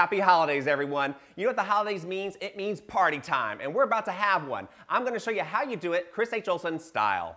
Happy holidays, everyone. You know what the holidays means? It means party time, and we're about to have one. I'm going to show you how you do it Chris H. Olsen style.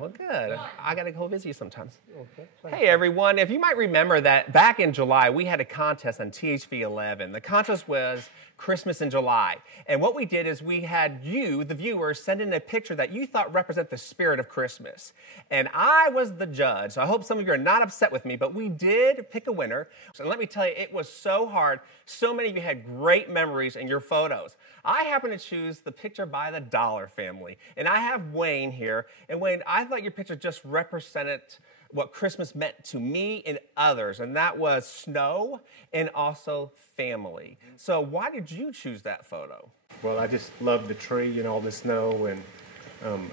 Well, good. I gotta go visit you sometimes. Okay. Hey, everyone. If you might remember that back in July, we had a contest on THV 11. The contest was Christmas in July. And what we did is we had you, the viewers, send in a picture that you thought represented the spirit of Christmas. And I was the judge, so I hope some of you are not upset with me, but we did pick a winner. So let me tell you, it was so hard. So many of you had great memories in your photos. I happen to choose the picture by the Dollar family. And I have Wayne here. And Wayne, I thought your picture just represented what Christmas meant to me and others, and that was snow and also family. So why did you choose that photo? Well, I just loved the tree and all the snow, and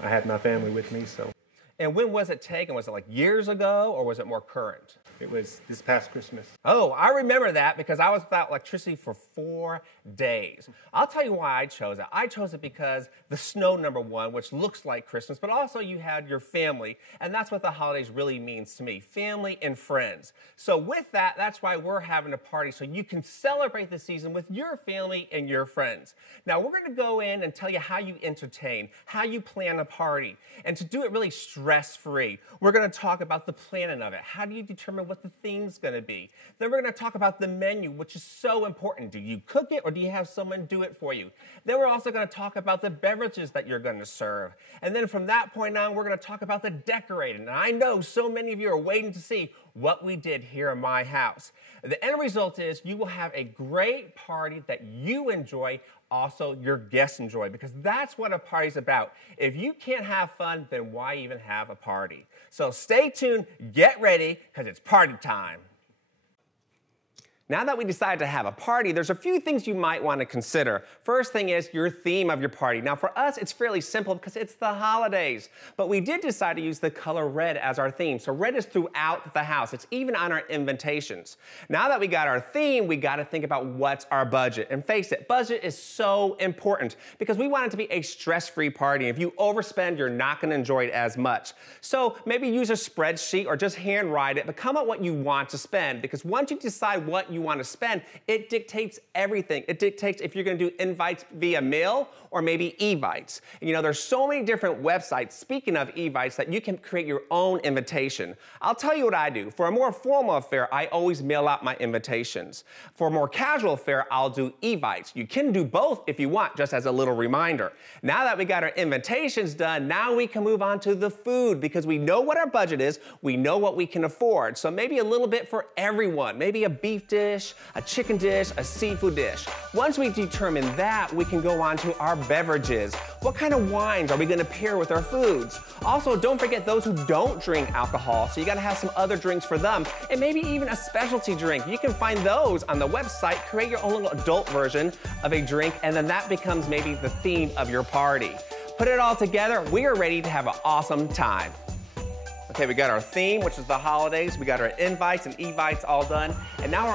I had my family with me, so. And when was it taken? Was it like years ago, or was it more current? It was this past Christmas. Oh, I remember that because I was without electricity for 4 days. I'll tell you why I chose it. I chose it because the snow, number one, which looks like Christmas, but also you had your family, and that's what the holidays really means to me, family and friends. So with that, that's why we're having a party, so you can celebrate the season with your family and your friends. Now, we're going to go in and tell you how you entertain, how you plan a party, and to do it really stress-free. We're going to talk about the planning of it. How do you determine what the theme's going to be? Then we're going to talk about the menu, which is so important. Do you cook it or do you have someone do it for you? Then we're also going to talk about the beverages that you're going to serve. And then from that point on, we're going to talk about the decorating. And I know so many of you are waiting to see what we did here in my house. The end result is you will have a great party that you enjoy, also your guests enjoy, because that's what a party's about. If you can't have fun, then why even have a party? So stay tuned, get ready, because it's party time. Now that we decided to have a party, there's a few things you might want to consider. First thing is your theme of your party. Now for us, it's fairly simple because it's the holidays. But we did decide to use the color red as our theme. So red is throughout the house. It's even on our invitations. Now that we got our theme, we got to think about what's our budget. And face it, budget is so important because we want it to be a stress-free party. If you overspend, you're not going to enjoy it as much. So maybe use a spreadsheet or just handwrite it, but come up what you want to spend, because once you decide what you want to spend, it dictates everything. It dictates if you're going to do invites via mail or maybe evites. You know, there's so many different websites, speaking of evites, that you can create your own invitation. I'll tell you what I do. For a more formal affair, I always mail out my invitations. For a more casual affair, I'll do evites. You can do both if you want, just as a little reminder. Now that we got our invitations done, now we can move on to the food, because we know what our budget is, we know what we can afford. So maybe a little bit for everyone, maybe a beef dish, a chicken dish, a seafood dish. Once we determine that, we can go on to our beverages. What kind of wines are we going to pair with our foods? Also, don't forget those who don't drink alcohol, so you got to have some other drinks for them, and maybe even a specialty drink. You can find those on the website. Create your own little adult version of a drink, and then that becomes maybe the theme of your party. Put it all together, we are ready to have an awesome time. Okay, we got our theme, which is the holidays. We got our invites and evites all done, and now we're on